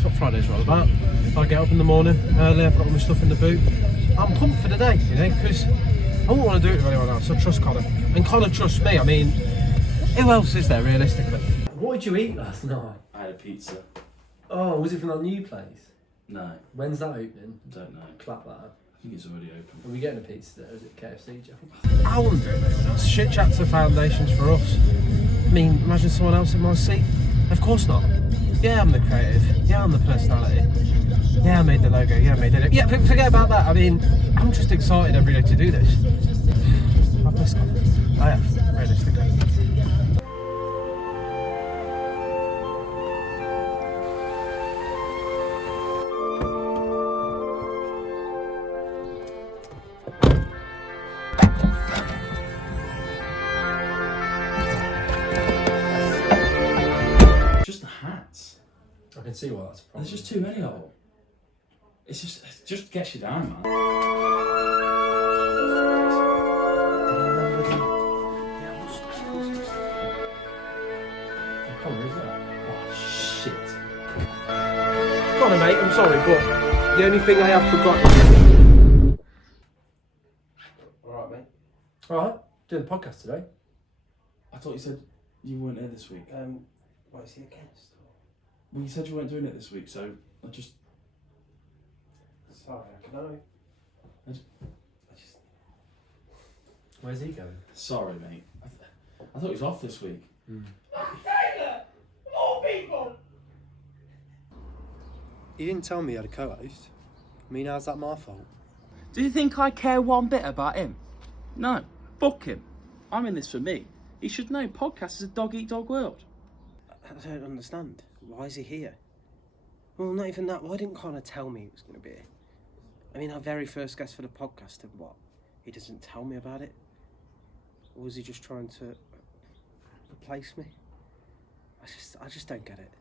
That's what Fridays are all about. I get up in the morning early, I've got all my stuff in the boot. I'm pumped for the day, you know, because I wouldn't want to do it with anyone else. I trust Connor. And Connor trusts me. I mean, who else is there realistically? What did you eat last night? I had a pizza. Oh, was it from that new place? No. When's that opening? Don't know. Clap that up. I think it's already open. Are we getting a pizza there? Is it KFC, Joe? I wouldn't do it with anyone else. Shit chats are foundations for us. I mean, imagine someone else in my seat. Of course not. Yeah, I'm the creative. Yeah, I'm the personality. Yeah, I made the logo. Yeah, I made it. Yeah, but forget about that. I mean, I'm just excited every day to do this. I've missed Connor. I have, realistically. I can see why that's a problem. There's just too many of them. It just gets you down, man. Come on, who's that? Oh, shit. Come on, mate, I'm sorry, but the only thing I have forgotten. Alright, mate. Alright, doing the podcast today. I thought you said you weren't here this week. What, is he a guest? Well, you said you weren't doing it this week, so I just... Sorry, I can know. I just... Where's he going? Sorry, mate. I thought he was off this week. Taylor! More people! You didn't tell me you had a co-host. I mean, how's that my fault? Do you think I care one bit about him? No. Fuck him. I'm in this for me. He should know podcast is a dog-eat-dog world. I don't understand. Why is he here? Well, not even that. Why didn't Connor tell me he was going to be here? I mean, our very first guest for the podcast, and what? He doesn't tell me about it? Or was he just trying to replace me? I just don't get it.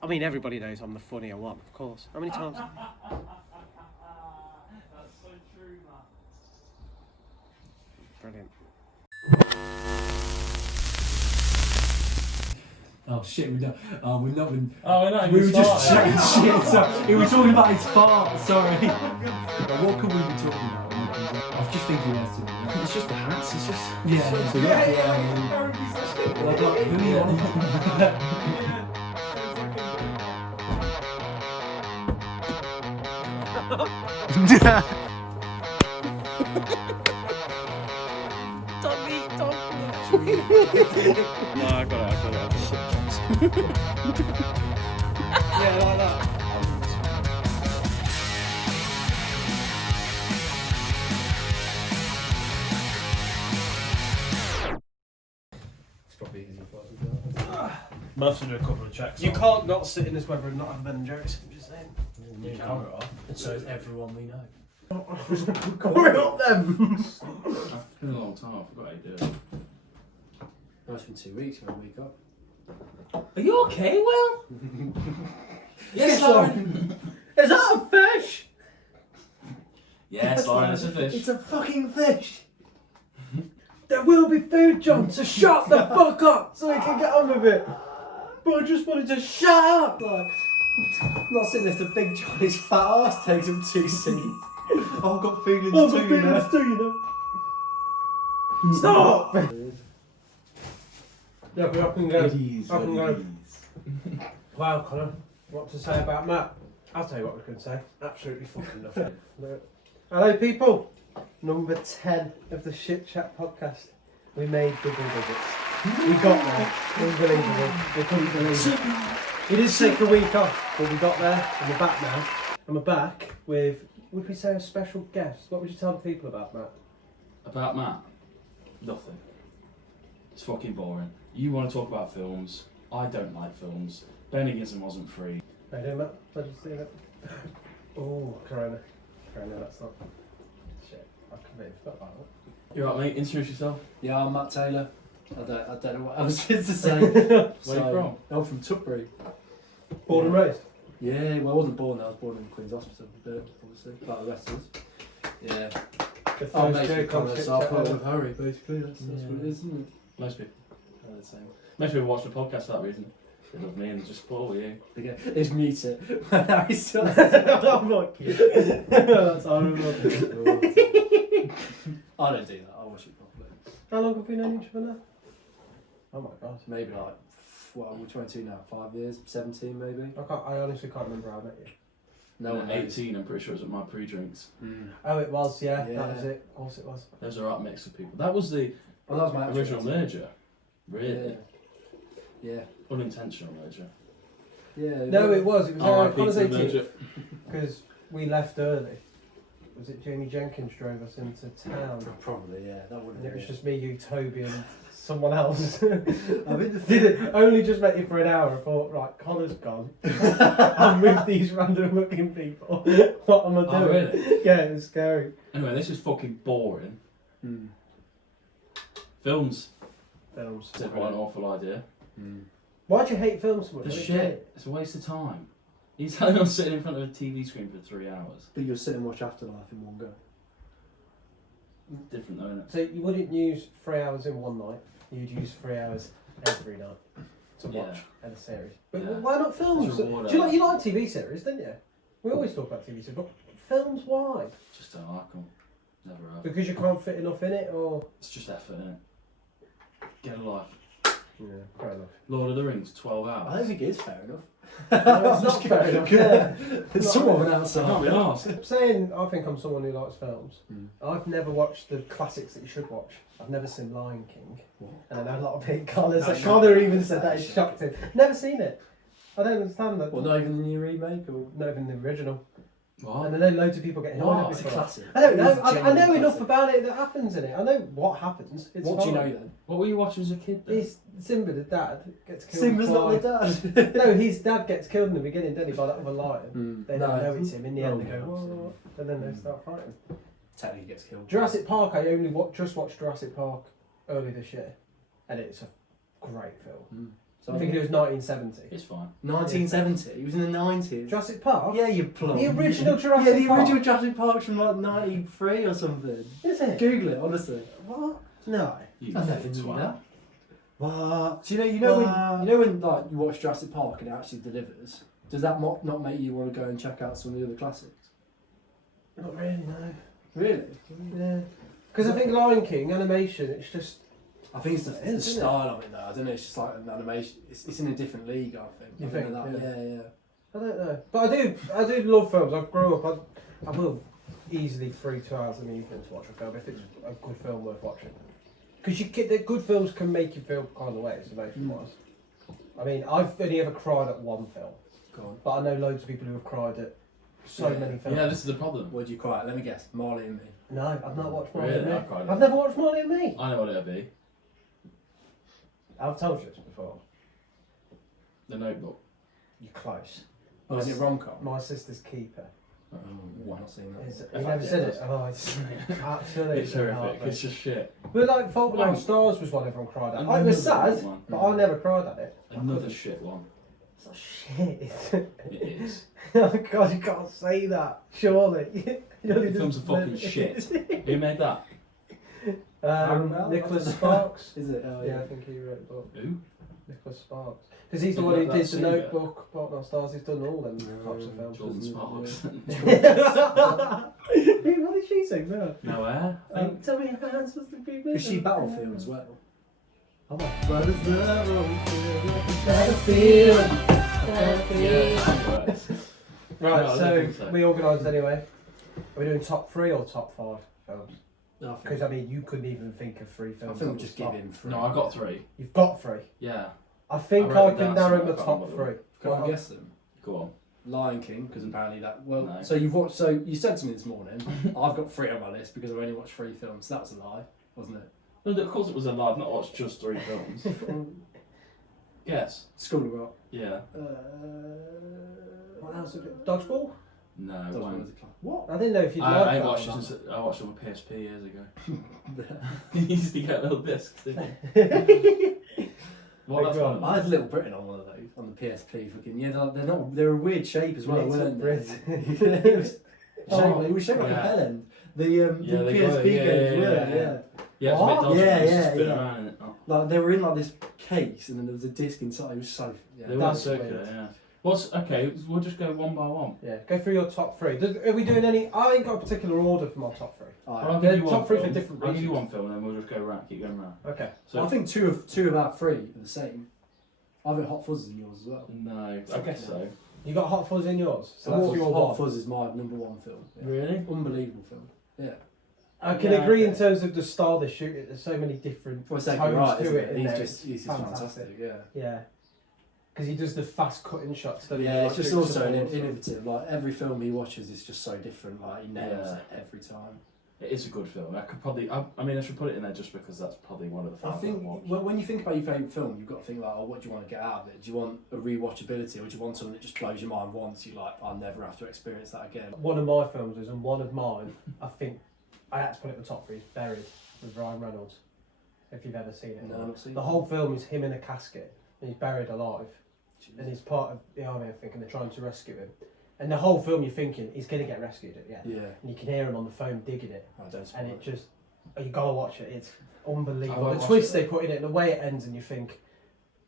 I mean, everybody knows I'm the funnier one, of course. How many times? That's so true, man. Brilliant. Oh shit, we've not been. Oh, we're not We even were just started. chatting shit. So we were talking about his fart. Sorry. But what could we be talking about? I was just thinking yesterday. It's just the hats, it's just... Yeah. So Yeah. who are you on? No, I got it. Yeah, like that. It's probably easy for us to do. Might have to do a couple of checks. You can't not sit in this weather and not have Ben and Jerry's. I'm just saying. You camera off. And so is everyone we know. Hurry up then! It's been a long time, I forgot how you do it. No, it's been 2 weeks. We're a week up. Are you okay, Will? Yes, Lauren. Is that a fish? Yes, Lauren, it's a fish. It's a fucking fish. There will be food, John, so shut the fuck up so we can get on with it. But I just wanted to shut up. Like, I'm not sitting there to Big Johnny's fat ass takes him 2 seats. I've got feelings I've too, got feelings too, you know. Stop! Yeah, but I can go. Ladies, I can go. ladies. Wow, Connor, what to say about Matt? I'll tell you what we can say. Absolutely fucking nothing. Hello, people. Number 10 of the Shit Chat podcast. We made double digits. We got there. Unbelievable. We couldn't believe it. We did take a week off, but we got there and we're back now. And we're back with, would we say, a special guest? What would you tell the people about Matt? About Matt? Nothing. It's fucking boring. You want to talk about films. I don't like films. Bennigism wasn't free. How you doing, Matt? Pleasure to see you. Oh, Corona. Corona, that's not... Shit, I completely forgot about that. You alright, mate? Introduce yourself. Yeah, I'm Matt Taylor. I don't know what else to say. Where you from? I'm from Tutbury. Born and raised? Yeah, well, I wasn't born there. I was born in Queen's Hospital, obviously, like the rest of us. Yeah. The I'm first basically J-Con kind of Shit so Chat part ever. with Harry, basically. That's what it is, isn't it? Most people are the same. Most people watch the podcast for that reason. They love me and they just spoil you. It's mute it. Harry Styles. I'm not kidding. That's horrible. I don't do that. I watch it properly. How long have we known each other now? Oh my god. Maybe like, well, we're 22 now. 5 years, 17 maybe. I honestly can't remember how I met you. No one knows. 18, I'm pretty sure it was at my pre-drinks. Mm. Oh, it was, yeah. Yeah. That was it. Of course it was. There was a right mix of people. That was the Well, that was my original merger. Really? Yeah. Unintentional merger. Yeah. No, it was. It was R.I.P. Connor's to the 18th. merger. Because we left early. Was it Jamie Jenkins drove us into town? Probably, yeah. That would And have it was been just me, you, Toby, and someone else. I mean, the Did it? Only just met you for an hour. I thought, right, Connor's gone. I'm with these random looking people. What am I doing? Oh, really? Yeah, it was scary. Anyway, this is fucking boring. Mm. Films. Films. Said what an awful idea. Mm. Why do you hate films so much? The I don't shit. get it. It's a waste of time. He's telling us sitting in front of a TV screen for 3 hours. But you'll sit and watch Afterlife in one go. Different though, isn't it? So you wouldn't use 3 hours in one night. You'd use 3 hours every night to Yeah. watch a series. But Yeah. why not films? It's Do a reward, you like TV series, didn't you? We always talk about TV series, but films, why? Just don't like them. Never have. Because you can't fit enough in it, or It's just effort, innit? Get a life. yeah, fair enough. Lord of the Rings, 12 hours. I don't think it is fair enough. No, it's not fair enough. Yeah. It's somewhat of an outside. Can't be asked. I'm saying I think I'm someone who likes films. Mm. I've never watched the classics that you should watch. I've never seen Lion King. What? And I know a lot of big Connors. That's Connor shocked. even said that it shocked him. Never seen it. I don't understand that. Well, not even the new remake or. Not even the original. What? And I know loads of people get What? annoyed It's a at it. classic. I don't know. It's a I know genuine enough classic. about it that happens in it. I know what happens. It's What do you fine. know then? What were you watching as a kid then? He's Simba, the dad, gets killed. Simba's not the twice. dad. No, his dad gets killed in the beginning, doesn't he, by that other lion? Mm. They don't know it's him. In the end, they go, No, whoa, and then they start fighting. Technically gets killed. Jurassic Park, I only just watched Jurassic Park early this year, and it's a great film. Mm. So I think it was 1970. It's fine. 1970. It was in the 90s. Jurassic Park? Yeah, you plum. The original Jurassic Yeah, the Park. original Jurassic Park's from like 93 or something. Is it? Google it, honestly. What? No. You I never fit knew twat. that. What? So you know when like you watch Jurassic Park and it actually delivers. Does that not make you want to go and check out some of the other classics? Not really, no. Really? Yeah. Because I think Lion King animation, it's just. I think it's the It is, isn't it? style of it though. I don't know. It's just like an animation. It's in a different league. I think. You I don't think? know that. Yeah. Yeah, yeah. I don't know. But I do love films. I grew up, I will easily 2 hours in the evening to watch a film if it's a good film worth watching. Because the good films can make you feel kind of ways, emotion wise. I mean, I've only ever cried at one film, Go on. but I know loads of people who have cried at so Yeah. many films. Yeah, this is the problem. What did you cry at? Let me guess. Marley and Me. No, I've not watched Marley Really? and Me. I've cried at I've never watched Marley and Me. I know what it'll be. I've told you this before. The Notebook. You're close. Oh, is it rom-com? My Sister's Keeper. Oh, I've not seen that. Is it, In you fact, never yeah, seen it it? Oh, it's absolutely It's horrific. heartbreaking. It's just shit. But like Fault in Our Oh. Stars was one everyone cried at. Another It was sad, one. but I never cried at it. Another shit one. It's not shit. It is. Oh God, you can't say that. Surely. The films are fucking shit. Who made that? Aaron Bell? Nicholas Sparks. Is it? Oh, Yeah, I think he wrote the book. Who? Nicholas Sparks. Because he's the Isn't one who that did that The singer? Notebook, Fault in Our Stars. He's done all them types of films. Jordan Sparks. What did she sing there? No air. I think. Tell me your hands was the people. Is she Battlefield as well? Oh my brother's love on Battlefield. Yeah. Right, No, I don't so think so. we organised anyway. Are we doing top 3 or top 5 films? No, I Because I mean, you couldn't even think of 3 think films. we'll off the just give top. him 3. No, I got 3. You've got 3. Yeah. I think I I, wrote it can down narrow somewhere, the I top can't 3. remember. Can I guess them? Go on. Lion King, because apparently that. Well, No. so you've watched. So you said to me this morning. I've got 3 on my list because I've only watched 3 films. So that was a lie, wasn't it? No, of course it was a lie. I've not watched just 3 films. Guess. School of Rock. Yeah. What else? Dodgeball? No. Dodgeball One. was a class. What? I didn't know if you'd I like that. watched or it not. since I watched it on PSP years ago. He used to get little discs, didn't he? What? That's Go one on. of I them. had Little Britain on one of those on the PSP. Fucking yeah, they're not. They're a weird shape as well, Little weren't they? Britain. It was Oh, shaped, it was shaped like a yeah. bell end. The Yeah, the they PSP were, games yeah, were, yeah. yeah. Yeah, it's What? a bit dodgy. Yeah, It's yeah, just spin yeah. around in it. Oh. Like they were in like this case, and then there was a disc inside. It was so They were That's circular, weird. yeah. Okay, we'll just go one by one. Yeah, go through your top three. Are we doing any? I ain't got a particular order for my top three. Well, Alright. I'll give you Top one three for film. different I'll give you reasons. one film and then we'll just go round, keep going round. Okay. So, I think two of our three are the same. I've got Hot Fuzz in yours as well. no, I guess so. You got Hot Fuzz in yours, so Hot that's your Hot one. Fuzz is my number one film. Yeah. Really? Unbelievable film. Yeah. I can Yeah, agree in okay. terms of the style they shoot it. There's so many different Well, it's tones exactly right. to Isn't it. it? In there. He's just fantastic. Yeah. Yeah. Because he does the fast cutting shots. But doesn't he? yeah, Like it's just Dukes also of Hazzard. innovative. Like every film he watches is just so different. Like he nails it every time. It is a good film. I could probably, I mean, I should put it in there just because that's probably one of the I films think I've watched. when you think about your favourite film, you've got to think like, oh, what do you want to get out of it? Do you want a rewatchability, or do you want something that just blows your mind once? You like, I'll never have to experience that again. One of my films is, and one of mine, I think I had to put it at the top three, is Buried with Ryan Reynolds. If you've ever seen it. No, I've not seen The it. whole film is him in a casket and he's buried alive. And he's part of the army, I think, and they're trying to rescue him. And the whole film, you're thinking he's going to get rescued at the end. Yeah, And you can hear him on the phone digging it, I don't. and spoil it just, oh, you gotta watch it. It's I unbelievable. won't The watch twist it. they put in it, and the way it ends, and you think,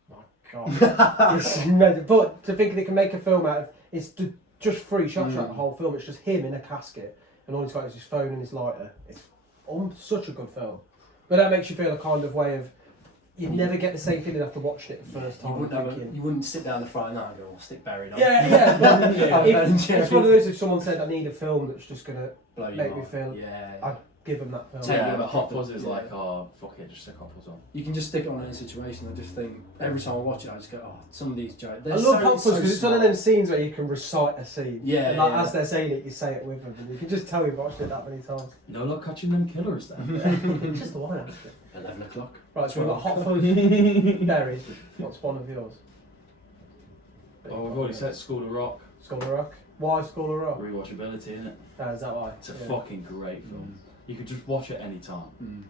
my God, it's mad. But to think they can make a film out of it's just three shots throughout the whole film. It's just him in a casket, and all he's got is his phone and his lighter. It's such a good film. But that makes you feel a kind of way of. You never get the same feeling after watching it the first time. You wouldn't sit down the Friday night and go, oh, stick Buried on. Yeah, but it's one of those those. If someone said I need a film that's just gonna blow your make me mind. feel- Yeah. I'd give them that film. Take Yeah, it but with Hot proper- Fuzz is yeah. like, oh, fuck it, just stick Hot Fuzz on. You can just stick it on any situation. I just think every time I watch it, I just go, oh, some of these jokes. I love Hot Fuzz because it's one of them scenes where you can recite a scene. Yeah, And like, yeah. as they're saying it, you say it with them, and you can just tell you've watched it that many times. No luck catching them killers then. It's just the one after. 11 o'clock. Right, so we've got Hot Fuzz, Buried. What's one of yours? Oh, we've already said School of Rock. School of Rock. Why School of Rock? Rewatchability, innit? Is that why? It's a fucking great film. You could just watch it any time.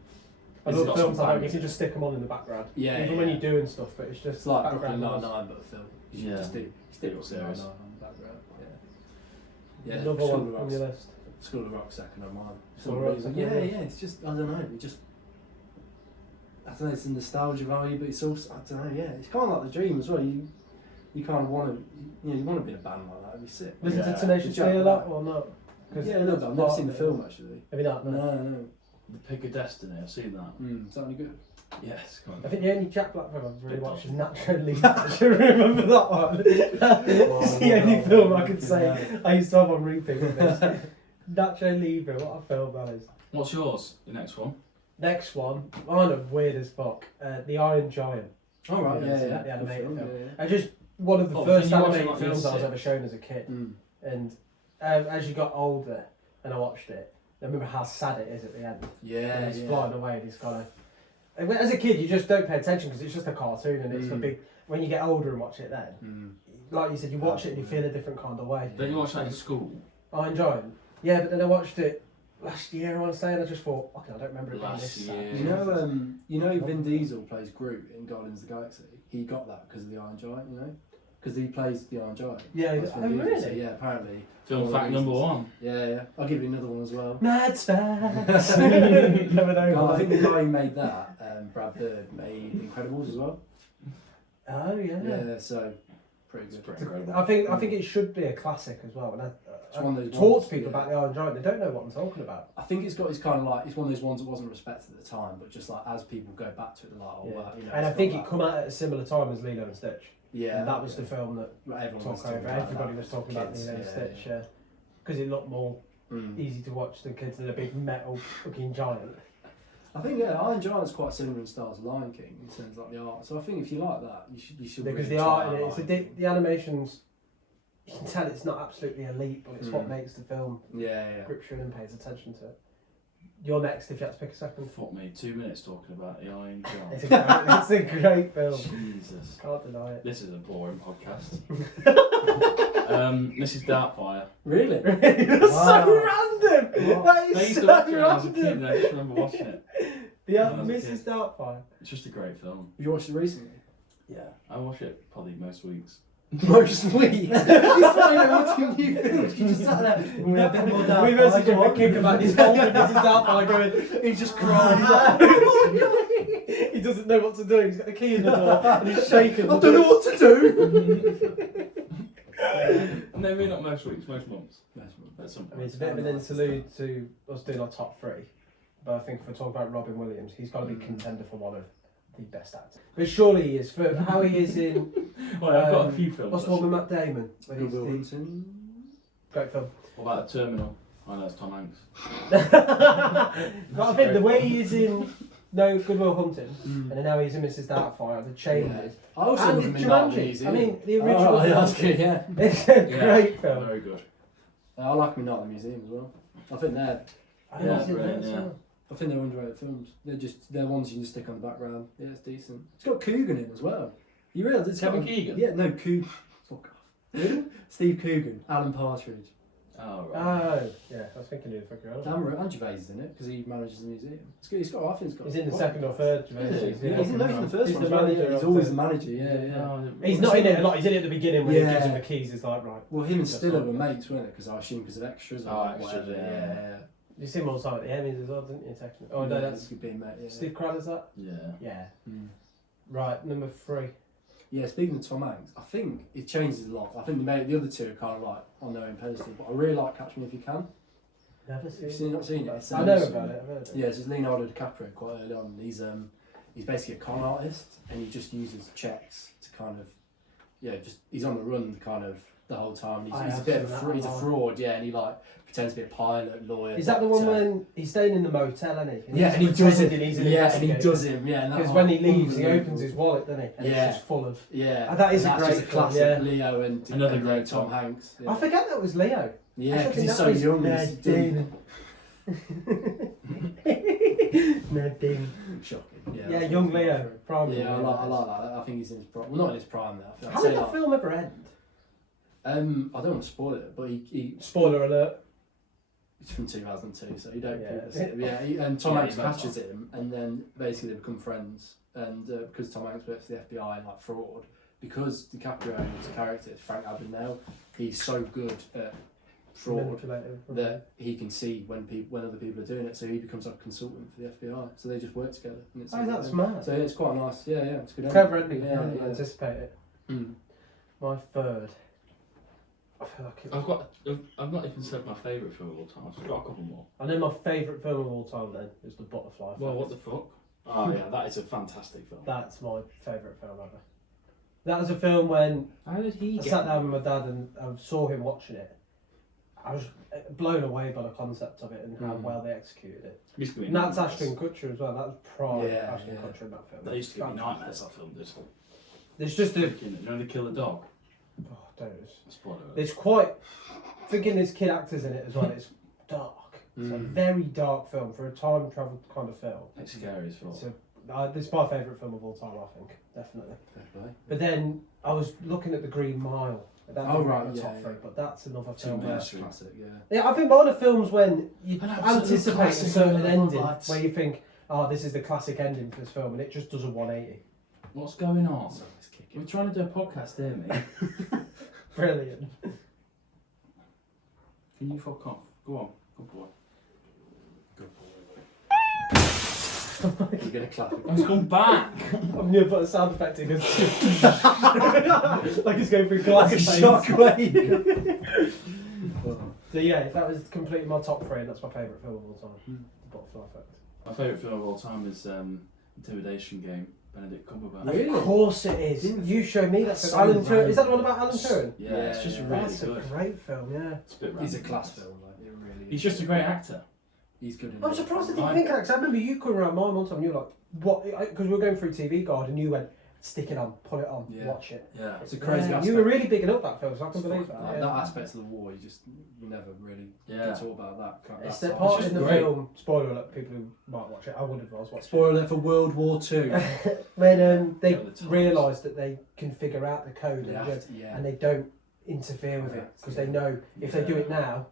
I It's love got films some like that. You bangers can in just stick them on in the background. Yeah, Even when you're doing stuff, but it's just It's like background Brooklyn noise. Nine-Nine, but a film. You should Yeah. just stick Little Brooklyn series. Nine-Nine on the background. Yeah. Yeah. Another School one of on Rock's- your list. School of Rock second on mine. For School some of Rock reason. second on Yeah, yours. yeah. It's just I don't know. It just I don't know. It's a nostalgia value, but it's also I don't know. Yeah, it's kind of like the dream as well. You kind of want to you want to be in a band like that. It'd be sick. Listen Yeah. to Tenacious D Jack a lot Black. or not? 'Cause Yeah, a little bit. I've that's never part seen the of it. film actually. Have you not? No. No. The Pick of Destiny, I've seen that. Is that any good? Yes, come I on. think the only Jack Black film I've really Big watched is dog. Naturally. Do you remember that one? It's the only film I could say I used to have on repeat with this. Naturally, what a film that is. What's yours? The next one? Next one, kind of weird as fuck. The Iron Giant. All right. Yeah, Yeah, it's yeah. the animated Good film. Yeah, I just one of the Oh, first then you watched animated it like films I was year ever shown as a kid. yeah. And as you got older and I watched it, I remember how sad it is at the end. Yeah. And he's yeah. flying away and he's kind of. As a kid, you just don't pay attention because it's just a cartoon and it's the big. When you get older and watch it, then, like you said, you watch it and you feel a different kind of way. Don't you watch that in school? I enjoy it. Yeah, but then I watched it last year. I want to say, and I just thought, okay, I don't remember it being Last this year. sad. You know, Vin Diesel plays Groot in Guardians of the Galaxy. He got that because of the Iron Giant. You know, because he plays the Iron Giant. Yeah, That's oh, Vin Diesel, really? so yeah, apparently. Film All fact the number reasons. one. Yeah. I'll give you another one as well. Mad facts. Never know. God, I think the guy who made that, Brad Bird, made Incredibles as well. Oh yeah. Yeah, so pretty It's good. pretty incredible. I think it should be a classic as well. And It's one of I those talk ones, to people yeah. about the Iron Giant. They don't know what I'm talking about. I think it's kind of like it's one of those ones that wasn't respected at the time, but just like as people go back to it, they're like, oh, Yeah. wow, you know. And I it's think got it that- come out at a similar time as Lilo and Stitch. Yeah, And that was the film that everyone was took talking over. about Everybody that. was talking about Kids, Lilo and yeah, Stitch because it looked more easy to watch than kids than a big metal fucking giant. I think Iron Giant's quite similar in style to Lion King in terms of like the art. So I think if you like that, you should. Because really the try art in out it, it's Lion King. the animations. You can tell it's not absolutely elite, but it's what Mm. makes the film Yeah. grips you in and pays attention to it. You're next if you had to pick a second. Fuck me, 2 minutes talking about the Iron It's a Giant. great, it's a great film. Jesus. Can't deny it. This is a boring podcast. Mrs. Doubtfire. Really? That's Wow. so random! What? That I is used to so watch it when I was a kid random! and I just remember watching it. The when I was a Mrs. kid. Doubtfire. It's just a great film. Have you watched it recently? Yeah. I watch it probably most weeks. Most weeks. You started watching new films. You just sat there. We're a bit more down. We messaged him a kick about this whole Mrs. Doubtfire going, He's just crying. he He doesn't know what to do. He's got a key in the door and he's shaking. I don't know what to do. No, maybe not most weeks, most months. At some I point. mean, it's a bit of an interlude to us doing our top three, but I think if we're talking about Robin Williams, he's got to be contender for one of the best actors. But surely he is for how he is in. Well, I've got a few films. What's the one with Matt Damon? When he's Good Will the- Hunting. Great film. What about Terminal? I know it's Tom Hanks. But I think the way he is in Good Will Hunting, and then now he's in Mrs. Doubtfire, the changes. I also And love him in Dark Jumanji. Museum. I mean, the original. Oh, yeah, that's good, yeah. It's a great film. Very good. I like him in Night at the Museum as well. I think they're I Yeah, like it brilliant, as yeah. well. I think they're underrated films. They're ones you can just stick on the background. Yeah, it's decent. It's got Coogan in as well. You realise it's Kevin got Keegan? Yeah, no, Fuck off. Steve Coogan, Alan Partridge. Oh, right. Oh, yeah, I was thinking of the fucking And Gervais is in it because he manages the museum. It's good. He's got. I think it's got. He's in the second or third. Yeah, Yeah, he's in the first He's one. the as well, manager yeah. He's of always the- the manager. Yeah. Oh, He's not in it a lot. He's in it at the beginning when he gives him Yeah. the keys. It's like, right. Well, him and Just Stiller like- were mates, weren't they? Because I assume because of extras. Oh, or extras, whatever. yeah. You see him all the time at the Emmys as well, didn't you? Technically. Oh, no, Yeah, that's he could be a mate. Yeah. Steve Carell's that? Yeah. Yeah. Mm. Right, number 3. Yeah, speaking of Tom Hanks, I think it changes a lot. I think the other two are kind of like on their own pedestal, but I really like Catch Me If You Can. Never seen You've not seen it? It's, I know about it, I've heard of it. Yeah, so it's Leonardo DiCaprio quite early on. He's basically a con artist, and he just uses checks to kind of, he's on the run kind of the whole time. I He's a have bit of seen a that he's a one. fraud, yeah, and he like pretends to be a pilot, lawyer. Is that the one doctor. when he's staying in the motel, isn't he? Yeah, and he does it. pretending he's an Yeah, and he investigator. does him. Yeah, Because when he leaves, he opens his wallet, doesn't he? And Yeah. it's just full of. Yeah, That is and a that's great just a film, classic yeah. Leo and Another and great Tom film. Hanks. Yeah, I forget that was Leo. yeah, because he's so young. He's dumb. Nadine. Shocking. Yeah, that's young what- Leo. Prime Yeah, I Leo. like that. I think he's in his prime. Well, not in his prime now. I'd How say did that like- film ever end? I don't want to spoil it, but he Spoiler alert. it's from 2002, so you don't. Yeah. And Tom Yeah, Hanks he's about catches him, and then basically they become friends. And because Tom Hanks works for the FBI like fraud, because DiCaprio's character is Frank Abagnale, he's so good at fraud Manipulative. that he can see when other people are doing it. So he becomes like a consultant for the FBI. So they just work together. And it's Oh, that's mad. So it's quite nice. Yeah, it's good. Clever ending. Yeah, I didn't yeah. anticipate it. Mm. My third. I feel like it. I've not even said my favourite film of all time. I've got a couple more. I know my favourite film of all time then is The Butterfly Effect. Well, what the fuck? Oh yeah, that is a fantastic film. That's my favourite film ever. That was a film when How did he I sat down with my dad and I saw him watching it. I was blown away by the concept of it and how well they executed it. And that's Ashton Kutcher as well. That was prime Yeah, Ashton yeah. Kutcher in that film. They used to give me Fantastic. nightmares. That film did. There's just a. You know they kill the dog. Oh, don't. Spoiler alert. It's quite. Thinking there's kid actors in it as well. It's dark. It's a Mm. very dark film for a time travel kind of film. It's scary as fuck. It's my favourite film of all time, I think, definitely. Fair play. But then I was looking at The Green Mile. That Oh, didn't right, make the yeah, top yeah. three, but that's another Two film. minutes. Where, Classic, yeah. yeah, I think one of the films when you An absolute anticipate a classic certain of the ending, lads. where you think, oh, this is the classic ending for this film, and it just does a 180. What's going on? So it's kicking. We're trying to do a podcast here, mate. Brilliant. Can you fuck off? Go on. Good boy. Good boy. You're gonna clap it. He's come back. I'm going to put a sound effect in. Like he's going through glass. Like a shockwave. So yeah, that was completely my top three, and that's my favourite film of all time. The Butterfly Effect. My favourite film of all time is Intimidation Game. Benedict Cumberbatch. Really? Of course it is. Didn't- You show me that. That's film. so Alan Turing. random. Is that the one about Alan Turing? Yeah, it's just Yeah, really That's good. a great film. Yeah. It's a bit He's a random. class film, like it really. He's just a great actor. He's good. In I'm it. surprised I didn't Right. think of that, because I remember you coming around mine one time and you were like, what? Because we were going through TV Guide and you went, stick it on, put it on, Yeah. watch it. Yeah. It's a crazy Yeah, aspect. you were really bigging up that film, so I can It's believe fucking- that. like, Yeah. that aspect of the war, you never really Yeah. can talk about that. It's that the side. part just in the great. film, spoiler alert, people who might watch it, I would have, I was watching Spoiler alert for World War Two. it. When they Yeah, the times. realise that they can figure out the code They and, have to- yeah. and they don't interfere with it, because they know if they do it now,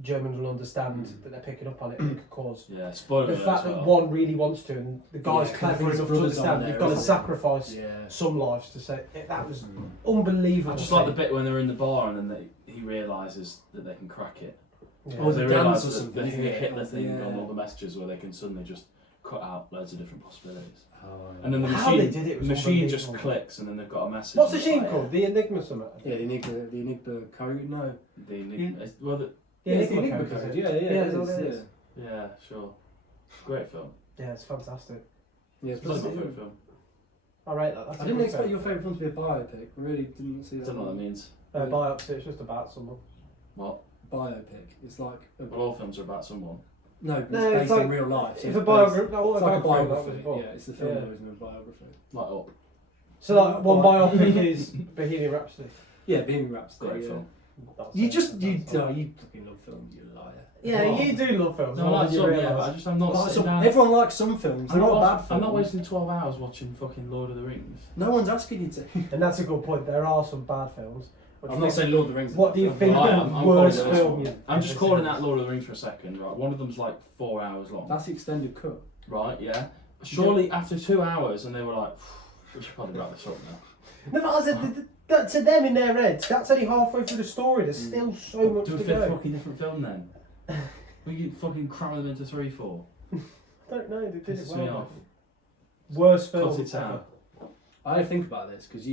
Germans will understand that they're picking up on it and it could cause. Yeah. Spoiler The alert fact as that well. one really wants to and the guy's Yeah, clever his enough to brother's on understand there, you've got to isn't it? sacrifice Yeah. some lives to say that's Mm. unbelievable. I just like the bit when they're in the bar and then he realises that they can crack it. Yeah. Oh, They the dance realise or that something, the isn't it? Hitler thing Yeah. on all the messages where they can suddenly just cut out loads of different possibilities. Oh, And then the How machine, they did it the was machine just unbelievable. clicks, and then they've got a message. What's the and machine it's like, called? The Enigma summit? yeah, the Enigma code. No, The Enigma. Well, The yeah, it's the Enigma Enigma code, code. is Yeah, it? yeah, Yeah, it it's all is, it yeah. is. yeah, sure. Great film. Yeah, it's fantastic. Yeah, It's probably my plus, favourite film. I rate that. That's I a didn't good expect film. your favourite film to be a biopic. I really didn't see I that. don't know what that means. Biopsy, it's just about someone. What? Biopic. It's like Well, all films are about someone. no, it's No, it's based like- in real life. It's So a based- biography. No, It's like a autobiography, biography. that was a book. Yeah, it's the film Yeah. that was in a biography. Like Up. So like one What? biopic is Bohemian Rhapsody. Yeah, Bohemian Rhapsody. Great yeah. film. That's You it, just you that's all. you fucking love films, you liar. Yeah, What? you do love films. No, I more like than you some, yeah, realise. but I'm not Like sitting some, down. everyone likes some films. They're not bad films. I'm not wasting 12 hours watching fucking Lord of the Rings. No one's asking you to. And that's a good point. There are some bad films. What do I'm you not think- saying Lord of the Rings. is a What bad do you film. think Right, the I'm worst calling this film one. you've I'm just ever calling seen? that Lord of the Rings for a second, right? One of them's like 4 hours long. That's the extended cut. Right, yeah. Surely after 2 hours, and they were like, we should probably wrap this up now. No, but I said, that, to them in their heads, that's only halfway through the story. There's still so much Do a to fifth go. fucking different film then. We could fucking cram them into 3, 4. I don't know. They did it Pisses me well. off. Worst film. Cut it out. I didn't think about this because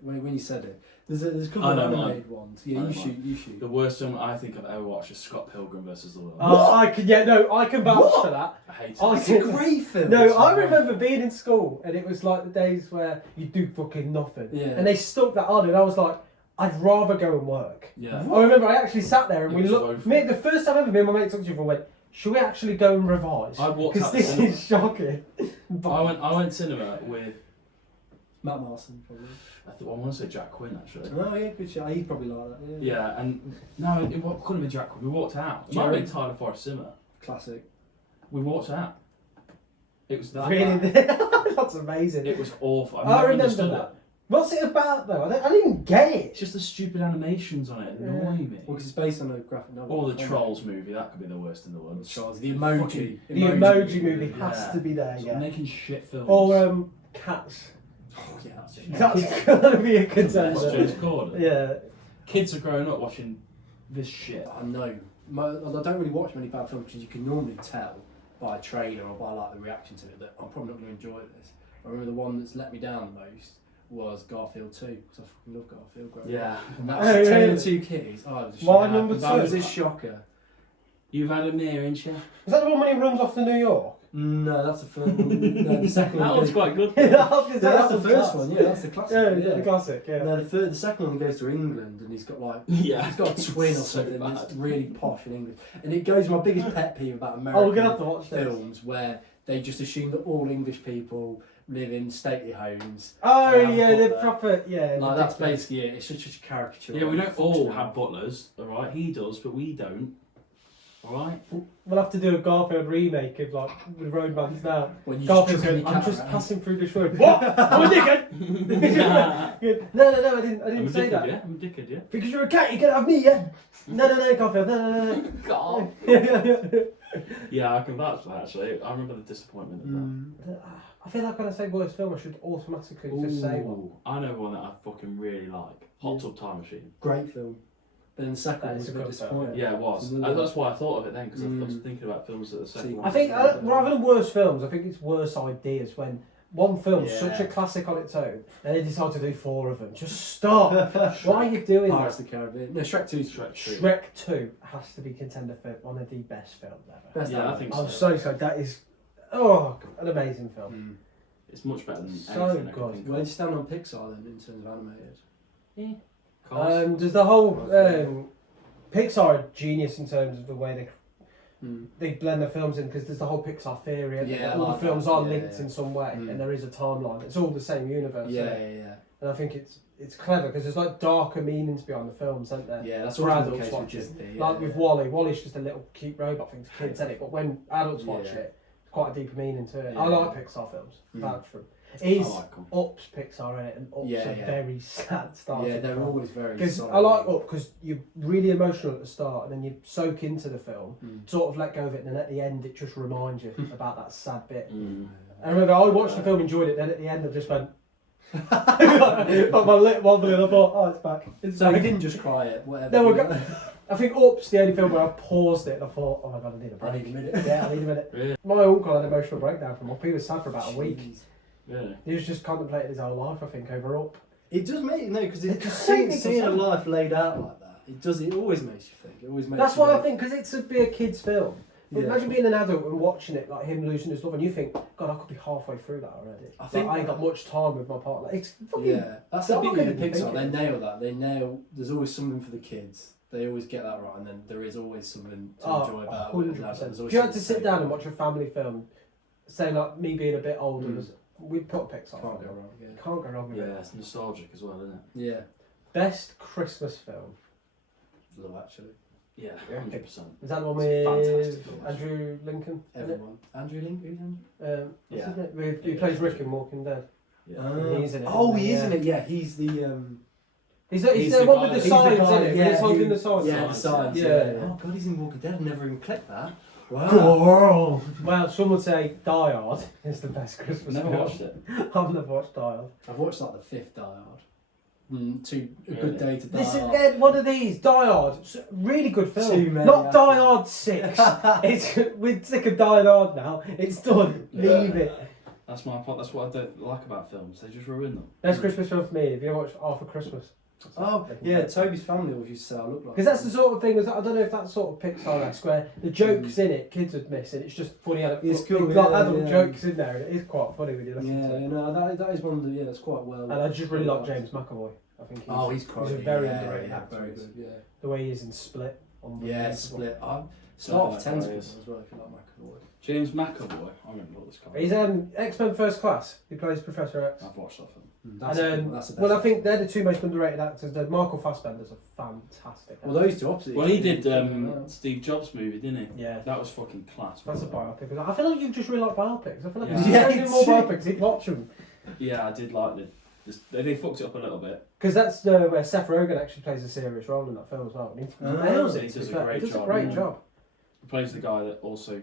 when you said it, there's a couple I of don't animated ones. Yeah, I you don't shoot, you shoot. The worst film I think I've ever watched is Scott Pilgrim versus the World. I can. Yeah, no, I can vouch What? for that. I hate it. I It's a great film. No, It's I a great remember film. being in school and it was like the days where you do fucking nothing. Yeah. And they stuck that on and I was like, I'd rather go and work. Yeah. I remember I actually sat there and It we was looked. woeful. Me, the first time ever, me and my mate took to each other and went, should we actually go and revise? I walked Because out the this cinema. is shocking. I went cinema with, Matt Marson probably. I want to say Jack Quinn actually. Oh yeah, good shot. He'd probably like that. Yeah. Yeah, and no, it couldn't have been Jack Quinn. We walked out. It might have been Tyler Forrest Zimmer. Classic. We walked out. It was that Really? bad. That's amazing. It was awful. I've I never remember understood that. it. What's it about though? I didn't even get it. It's just the stupid animations on it annoy me. Well, because it's based on a graphic novel. Or the Trolls movie, that could be the worst in the world. Trolls. The emoji. The emoji movie Yeah. has to be there, Stop yeah. making shit films. Or Cats. Oh, yeah, that's it. That's gonna be a That's contender. James Corden. Yeah. Kids are growing up watching this shit. I know. I don't really watch many bad films because you can normally tell by a trailer or by like the reaction to it that I'm probably not going to enjoy this. I remember the one that's let me down the most was Garfield 2 because I fucking love Garfield. Growing Yeah. up. And that Oh, was yeah. Tale of Two Kitties. Oh, it was a Why shocker. number That was two? a shocker. You've had a mirror, ain't you? Is that the one when he runs off to New York? No, that's the first one. No, the second one. That one's quite good. That's the first one. Yeah, that's the classic. Yeah, the classic. Yeah. No, the second one he goes to England and he's got like Yeah. he's got a twin or So something bad. that's really posh in English. And it goes my biggest pet peeve about Oh, American we're gonna have to watch this. films where they just assume that all English people live in stately homes. Oh yeah, the Butler. proper yeah. Like that's ridiculous. basically it. It's just a caricature. Yeah, we don't all Fucking have hell. butlers, alright? He does, but we don't. Alright? We'll have to do a Garfield remake of like with Roadman's now. When you Garfield's just chuck going, your I'm cat just around. passing through this road. What? I'm a dickhead. Good. No, I didn't I'm a say dickhead, that. yeah? I'm a dickhead, yeah? Because you're a cat, you can have me, yeah. No, Garfield. No. God. I Yeah, I can vouch for that actually. I remember the disappointment of that. feel like when I say worst film, I should automatically just say one. Ooh, I know one that I fucking really like. Hot Tub Time Machine. Great film. But then the second That one is was a a bit good film, disappointing. Yeah, it was. Mm. That's why I thought of it then, because I was Mm. thinking about films that the second See, one. I think rather than worst films, I think it's worse ideas when one film's Yeah. such a classic on its own and they decide to do 4 of them. Just stop. Why are you doing Pirates that? of the Caribbean. No, Shrek 2 is Shrek 2. Shrek 2 has to be contender for one of the best films ever. Best Yeah, I ever. think I'm so. so that is an amazing film. Mm. It's much better than So anything I good. can think Where do of. you stand on Pixar then in terms of animated? Cars. There's the whole Pixar are genius in terms of the way they blend the films in because there's the whole Pixar theory and Yeah, I all like the films that. are Yeah, linked yeah. in some way Mm. and there is a timeline. It's all the same universe. Yeah. And I think it's clever because there's like darker meanings behind the films, isn't there? Yeah, that's For always been the adults case with watching. Disney. Like with Wally. Wally's just a little cute robot thing to kids, isn't it? But when adults watch Yeah. it, it's quite a deeper meaning to it. Yeah. I like Pixar films. Mm. Vouch for them. I Is like them. Up's Pixar in it, and Up's Yeah, a yeah. very sad start. Yeah, they're always very. Because solid. I like Up because you're really emotional at the start, and then you soak into the film, Mm. sort of let go of it, and then at the end it just reminds you about that sad bit. Mm. I remember I watched the film, enjoyed it, then at the end I just went. Got my lip wobbling. I thought, oh, it's back. It's So back. you didn't just cry it, whatever. No, I think Up's the only film where I've paused it and I thought, oh my god, I need a break. I need a minute. Yeah, I need a minute. Really? My uncle had an emotional breakdown from Up. He was sad for about a week. Jeez. Really? He was just contemplating his whole life, I think, over Up. It does make you know because It just does make me seeing a sad. life laid out like that. It always makes you think. It always makes. That's you why I think. think, because it's be a kid's film. But Yeah. imagine being an adult and watching it, like him losing his love, and you think, God, I could be halfway through that already. I think I ain't got much time with my partner. It's fucking. Yeah, that's the dark beauty of if you Pixar. think They it. nail that. They nail. There's always something for the kids. They always get that right, and then there is always something to enjoy about it. 100%. If you had to sit down and watch a family film, say like me being a bit older, we'd put a Pixar. Can't film go on. wrong. Yeah. Can't go wrong with Yeah, it. it's nostalgic as well, isn't it? Yeah. Best Christmas film. Love actually. Yeah, Yeah. 100%. Is that the one It's a with fantastic film. Andrew Lincoln? in it? Everyone. Andrew Link. Who's in? What's Yeah. his name? He Yeah. plays Rick in Walking Dead. Yeah. He's in it, Oh, isn't he he? is in Yeah. it. Yeah, he's the. He's He's the the one guy with the that- He's the signs, guy, isn't it? yeah, He's holding who- the signs. Yeah, the Signs, signs. yeah. Yeah. Yeah. Oh God, he's in Walking Dead. I never even clicked that. Wow. Well, some would say Die Hard is the best Christmas Never film. watched it. I've never watched Die Hard. I've watched like the 5th Die Hard. A Really? good day to die. This is Hard. again one of these Die Hard, really good film. Too many Not after. Die Hard 6. We're sick of dying hard now. It's done. Yeah. Leave it. That's my part. That's what I don't like about films. They just ruin them. Best Christmas film for me. If you ever watched Arthur Christmas. Oh yeah, Toby's family always used to say I look like. Because that's the sort of thing. I don't know if that's sort of Pixar-esque where the jokes in it kids would miss, and it's just funny. It's cool, It's like yeah, adult yeah. jokes in there, and it is quite funny when you listen Yeah, to it. you know that is one of the that's quite well. And I just really like James McAvoy. I think He's a quite very yeah, underrated yeah, actor. very good. Yeah. The way he is in Split. Yeah, Split. Start of 10's good Guys. as well if you like McAvoy. James McAvoy. I remember what this guy. He's X-Men First Class. He plays Professor X. I've watched that film. That's And that's the best. well, I think they're the two most underrated actors. Michael Fassbender's a fantastic actor. Well, those two opposite. Well, he did Steve Jobs movie, didn't he? Yeah. That was fucking class. That's a wasn't it? biopic. I feel like you just really like biopics. I feel like Yeah. if you Yeah, don't do more it's- biopics, you'd watch them. Yeah, I did like the. They fucked it up a little bit. Because that's where Seth Rogen actually plays a serious role in that film as well. And he nails it. he to does be a fair. great He does a job, great yeah. job. He plays the guy that also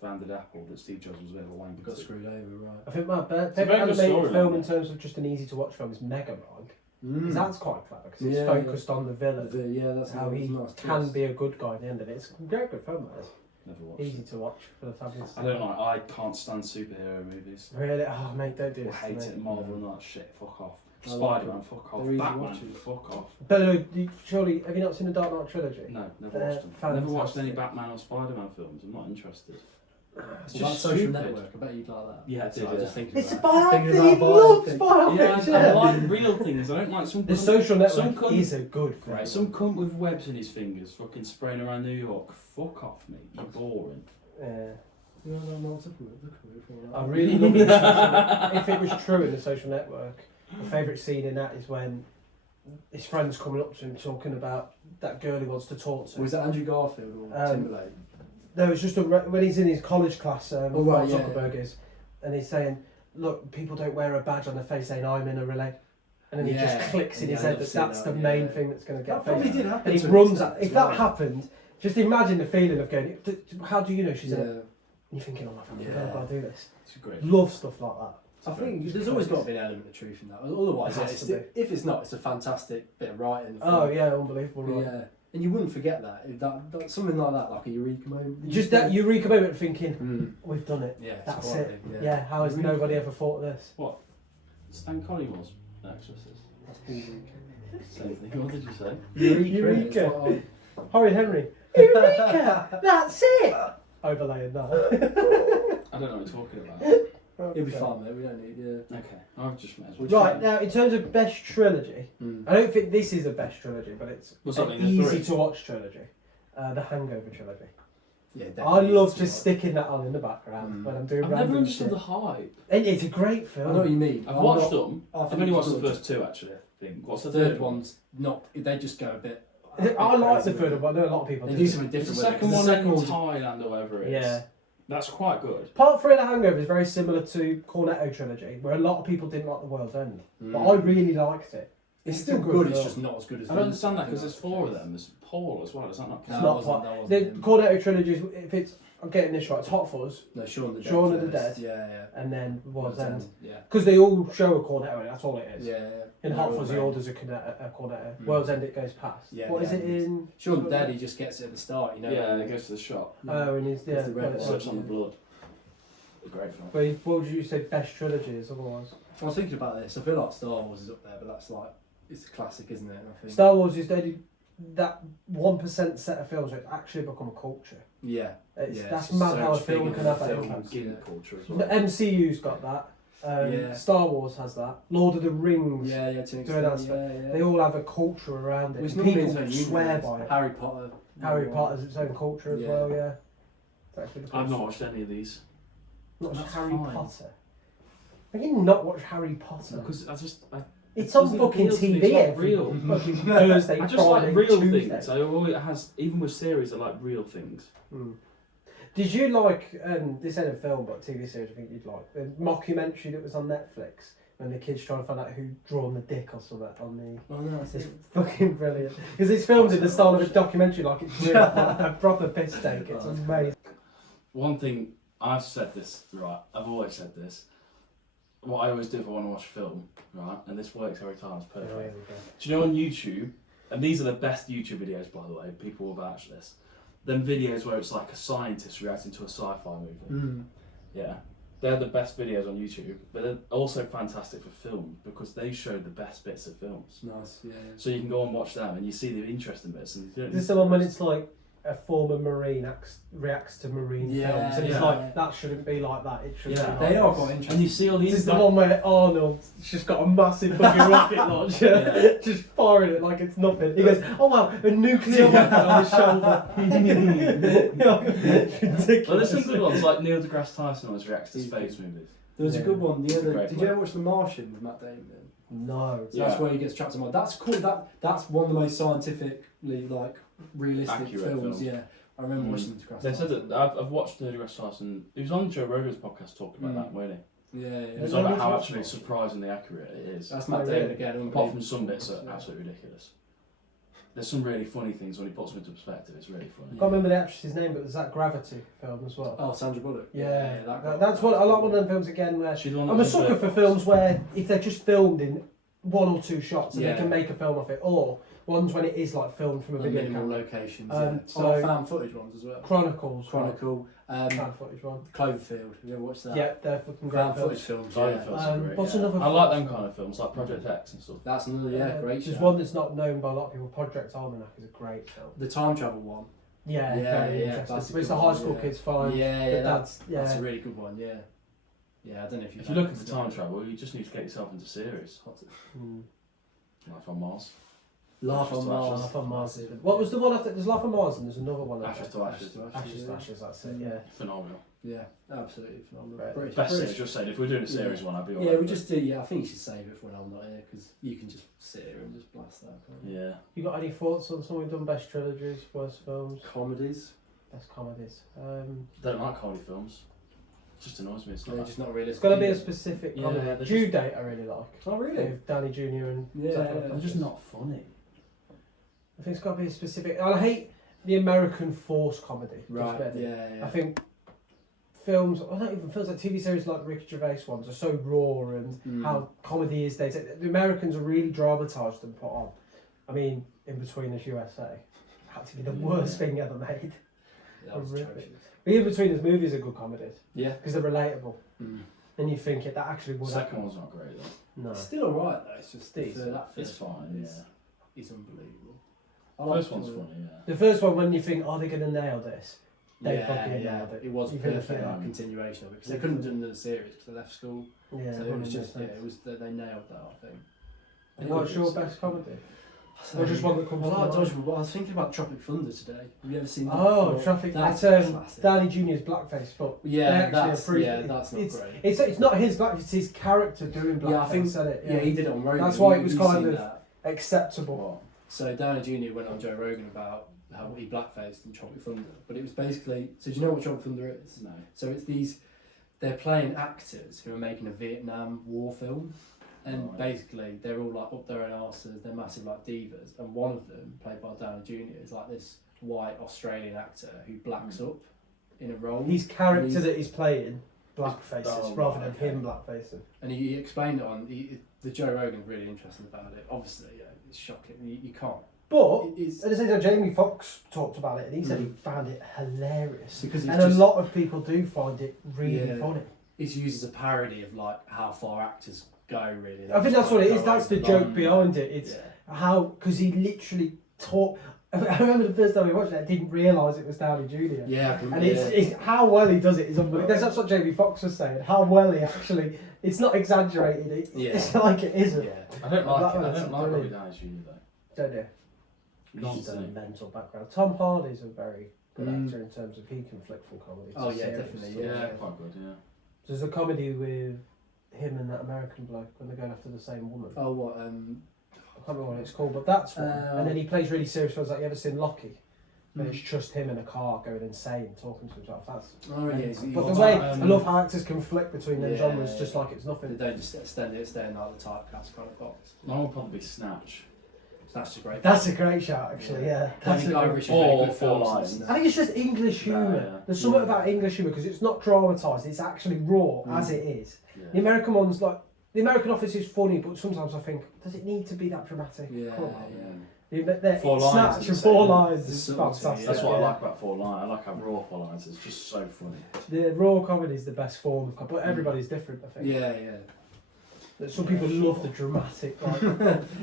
founded Apple. That Steve Jobs was a bit of a wanker got to. screwed over, right? I think my a favourite very good animated story, film isn't in it? terms of just an easy to watch film is Megamind. Because that's quite clever because it's Yeah, focused on the villain. Yeah, that's How he nice can twist. be a good guy at the end of it. It's a very good film, that is. Never watched. Easy It. to watch for the family. I don't like. I can't stand superhero movies. Really? Oh, mate, don't do I this. hate to me. it. Marvel and that shit. Fuck off. I like Spider-Man. it. Fuck off. They're easy Batman. watches. Fuck off. But surely, have you not seen the Dark Knight trilogy? No, never They're watched them. Never watched any fantastic. Batman or Spider-Man films. I'm not interested. It's Well, that just Social stupid. Network. I bet you'd like that. Yeah, I did. So I Yeah. just thinking It's a about it. biopic. Thinking He about loves biopic. Yeah, biopics. I like real things. I don't like some. The cunt- Social some Network cunt- is a good film. Right, some cunt with webs in his fingers, fucking spraying around New York. Fuck off, mate. You're boring. Yeah. You know what's up with it? Look at it for I that. really love it. If it was true in the Social Network, my favourite scene in that is when his friend's coming up to him talking about that girl he wants to talk to. Was that Andrew Garfield or Timberlake? No, it's just when he's in his college class, right, Mark yeah, Zuckerberg is, and he's saying, look, people don't wear a badge on their face saying I'm in a relay. And then he Yeah. just clicks in Yeah, his head I've that seen that's that, the yeah. main thing that's going to get That probably faced. did happen. And he to an runs extent at, as if that well. happened, just imagine the feeling of going, how do you know she's in it? Yeah. And you're thinking, oh my god, Yeah. I've got to do this. It's great. Love stuff like that. I think there's always got to be an element of truth in that. Otherwise, It has to if it's not, it's a fantastic bit of writing. Oh yeah, unbelievable. Right? yeah. And you wouldn't forget that. If that something like that, like a eureka moment. Just that eureka moment thinking, we've done it. Yeah, it's That's quite it. big, Yeah, how has Eureka. nobody ever thought of this? Stan Collymore an exorcist. That's eureka. Same thing. What did you say? Eureka. Eureka. Horrid Henry. Eureka! That's it! Overlaying that. I don't know what you're talking about. It'll be fun, mate. We don't need. Yeah. Okay, I've just met. Which Right, one? now in terms of best trilogy, I don't think this is a best trilogy, but it's What's an that mean, the easy three? to watch trilogy. The Hangover trilogy. Yeah, I definitely. love just sticking that on in the background when I'm doing I've random never understood shit. the hype. And it's a great I know what film. you mean. I've I'm watched not- them. I I've think only it's watched the good. first two actually. I think. What's The the third one's not. They just go a bit. I like the crazy. third one, but I know a lot of people They do. do something It's the different. second with it, 'cause one in one's- Thailand or whatever it is. Yeah. That's quite good. Part 3 of the Hangover is very similar to Cornetto trilogy, where a lot of people didn't like The World's End. But I really liked it. It's It's still a good good. It's film. just not as good as. I don't understand that Vincent. because there's 4 of them. There's Paul as well. Is that not? No, It's it not wasn't- quite. that wasn't The him. Cornetto trilogy is, if it's, I'm getting this right, it's Hot Fuzz, No, Shaun of the Dead. Shaun of the first. Dead. Yeah. and then World's End. Yeah. Because they all show a Cornetto in it, that's all it is. Yeah. In They're Hot all Fuzz, he made. orders a Cornetto. Mm. World's End, it goes past. Yeah, What is the it end. in? Shaun of the Dead, he just gets it at the start. You know. Yeah, it goes to the shop. Oh, and he's, yeah. It's the red got it. one. Slips on the blood. A great film. But what would you say best trilogies otherwise? I was thinking about this. I feel like Star Wars is up there, but that's like it's a classic, isn't it? I think. Star Wars is only that 1% set of films that actually become a culture. Yeah. It's, Yeah, that's it's mad so how a much film bigger can than have that film. impact. Geek culture as The well. MCU's got that. Yeah. Star Wars has that. Lord of the Rings. Yeah, to an Do extent, an aspect. yeah. They all have a culture around it. It's and normally people its own swear universe. by it. Harry Potter. Harry Potter's its own culture as Yeah. well, yeah. It's actually the I've not culture. watched any of these Not That's Harry fine. Potter. I can not watch Harry Potter. because It's it on doesn't fucking appeal to me, TV it's not every real. fucking Thursday, I just Friday, like real Tuesday. things. I always it has even with series. I like real things. Hmm. Did you like this ain't a film but a TV series I think you'd like the mockumentary that was on Netflix when the kids trying to find out who drawn the dick or something on the Oh no, it's fucking brilliant because it's filmed in the style of a documentary like it's real like a proper piss take. It's amazing. One thing I've said this right. I've always said this. What I always do if I want to watch a film, right, and this works every time. It's perfect. Do you know on YouTube? And these are the best YouTube videos, by the way. People will vouch for this. Them videos where it's like a scientist reacting to a sci-fi movie. Mm. Yeah, they're the best videos on YouTube, but they're also fantastic for film because they show the best bits of films. Nice, yeah. So you can go and watch them, and you see the interesting bits. And you don't Is need this the to- one when it's like a former Marine reacts to Marine Yeah, films and it's yeah. like that shouldn't be like that, it should Yeah. be like They are this. quite And interesting. you see all these. This is the one where Arnold's just got a massive fucking rocket launcher, Yeah. just firing it like it's nothing. He goes, "Oh wow, a nuclear weapon on his shoulder." It's ridiculous. Well, there's some good ones like Neil deGrasse Tyson always reacts to He's space movies. There was a Yeah. good one. It's a great Did you one. ever watch The Martian with Matt Damon? No. So that's Yeah. where he gets trapped in Mars. That's cool. That's one of the most scientifically like realistic Accurate films. film. Yeah, I remember Mm. watching the deGrasse They said Tyson. that I've watched Neil deGrasse Tyson. He was on Joe Rogan's podcast talking about Mm. that, weren't he? Yeah, He was Yeah, on about Rogan's how watched actually it. surprisingly accurate it is. That's Matt Oh, Damon really? again. Apart from some bits are Yeah. absolutely ridiculous. There's some really funny things when he puts them into perspective. It's really funny. I can't remember the actress's name, but there's that Gravity film as well. Oh, Sandra Bullock. Yeah, that that's what I like. One of them films again where She's the one I'm that a did sucker the- for films where if they're just filmed in one or two shots and Yeah. they can make a film of it, or ones when it is like filmed from a The video minimal camera. locations. Um, Yeah. so- Found footage ones as well. Chronicles. Chronicle. Found footage one. Cloverfield. Have you ever watched that? Yeah, they're fucking great Found footage films. films. Cloverfield. Yeah. Films are great, What's yeah. another I like film? them kind of films, like Project X and stuff. That's another great There's show. one that's not known by a lot of people. Project Almanac is a great film. The time travel one. Yeah, Yeah, very yeah, interesting. that's a But it's good the high one, school yeah. kids find. Yeah, but yeah, that's That's a really good one. Yeah. Yeah, I don't know if If you look at the time travel, you just need to get yourself into series. Mm. Life on Mars. Laugh Ashes on to Mars. Ashes. Laugh on Mars. What was the one after? There's Laugh on Mars and there's another one. Ashes to Ashes. Ashes to Ashes. That's it. Yeah. Phenomenal. Yeah, absolutely phenomenal. Right. British- Best British- series, just saying. If we're doing a series one, I'd be Yeah, alright. we just do. Yeah, I think you should save it for when I'm not here because you can just sit here and just blast that. Can't you? Yeah. You got any thoughts on some we've done best trilogies, worst films, Comedies. best comedies? Don't like comedy films. It just annoys me. It's They're not. just not realistic. It's got to be a specific Yeah, comedy. they're Due just- Date I really like. Oh really? With Danny Jr. and Yeah, Zac yeah, Efron. They're just not funny. I think it's got to be a specific. I hate the American force comedy. Right. Just Yeah, better. yeah. I think films, well, not even films, like TV series like the Ricky Gervais ones are so raw and Mm. how comedy is. The Americans are really dramatised and put on. I mean, In Between Us USA had to be the worst thing ever made. That was horrific. atrocious. But In Between Us movies are good comedies Yeah. because they're relatable. Mm. And you think it that actually The would second happen. one's not great though. No. It's still alright though. It's just Decent. that It's first fine. one Yeah. is unbelievable. First one's funny. Yeah. The first one, when you think, are they going to nail this? They Yeah, fucking yeah. nailed it. It was Even if perfect they- like, continuation of it because they couldn't do another series because they left school. Yeah. So it was just 100%. it was they nailed that I think. And what's your best comedy? So, Or just one that comes I to like mind? Dodgeball, but I was thinking about Tropic Thunder today. Have you ever seen that? Oh, before? Traffic. That's That's classic. Danny Jr.'s blackface, but Yeah, they actually that's approved yeah, it. that's not it's, great. It's not his blackface, it's his character doing blackface. Yeah, I think- said it. Yeah, he did it on Rogan. That's why it You- was you've kind seen of- that. acceptable. What? So Downey Jr. went on Joe Rogan about how he blackfaced in Tropic Thunder, but it was basically. So do you know what Tropic Thunder is? No. So it's these. They're playing actors who are making a Vietnam War film, And Right. basically, they're all like up their own arses. They're massive like divas, and one of them, played by Downey Jr., is like this white Australian actor who blacks up in a role. His character he's- that he's playing black faces Oh, rather right, than okay. him black facing. And he explained it on the Joe Rogan's really interesting about it. Obviously, yeah, it's shocking. You can't. But It's at the same time, Jamie Foxx talked about it and he said he found it hilarious. because it's And just, a lot of people do find it really Yeah. funny. it's used as a parody of like how far actors go. Really, I think that's what it is. That's the joke behind it. It's Yeah. how, because he literally talked. I remember the first time we watched it, I didn't realise it was Downey Jr. Yeah, I can- And yeah. it's how well he does it is unbelievable. That's what Jamie Foxx was saying. How well he actually, it's not exaggerated. It's like it isn't. Yeah. I don't like That it. I one's don't like Robbie brilliant. Downey Jr. though. Don't you? He's got a Nonsense. mental background. Tom Hardy's a very good Mm. actor in terms of he can flick from comedy. to Oh, yeah, serious definitely, stuff. yeah. Quite good. Yeah. There's a comedy with him and that American bloke when they're going after the same woman. Oh, what? I can't remember what it's called, but that's one. And then he plays really serious films. Like, you ever seen Lockie? And it's just him in a car going insane, talking to himself. That's. Oh, yeah. But the way I love how actors can flick between them Yeah. genres, just like it's They nothing. don't just stay in like the typecast kind of box. Mine would probably be Snatch. So that's just great. That's a great shout, actually. Yeah. That's Kevin a Guy great- Ritchie Or really good Four films. Lions. I think it's just English humour. Yeah. There's something Yeah. about English humour because it's not dramatised. It's actually raw as it is. Yeah. The American ones, like the American Office, is funny, but sometimes I think, does it need to be that dramatic? Yeah, Come on. yeah. Four Lions Snatch is and the Four same. Lions The is subtlety, fantastic. That's what yeah. I like about Four Lions. I like how raw Four Lions is. It's just so funny. The raw comedy is the best form of comedy, but everybody's different, I think. Yeah, yeah. Some people love the dramatic, like,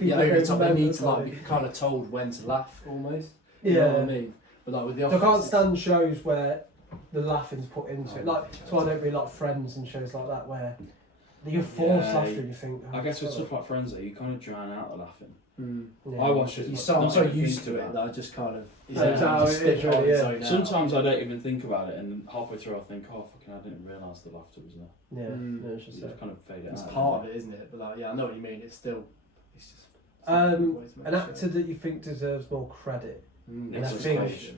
Yeah, over the top, they need to like comedy. be kind of told when to laugh almost. Yeah. You know what I mean? But like with the I can't Office, stand shows where the laughing's put into it. Like, so I don't really like Friends and shows like that where you force Yeah, laughter and you think. I guess with stuff like Friends, though, you kind of drown out the laughing. Yeah. I watch it. I'm not so even used think to it about that I just kind of That's how just it is, stick on really, its yeah. own out. Sometimes I don't even think about it, and halfway through I think, oh fucking, I didn't realise the laughter was there. Yeah, Mm. no, it's just You just kind of fade it It's out. part of it, isn't it? But like, yeah, I know what you mean. It's still, it's just. An actor that you think deserves more credit, Mm, Nicolas Nicolas Cage. Cage.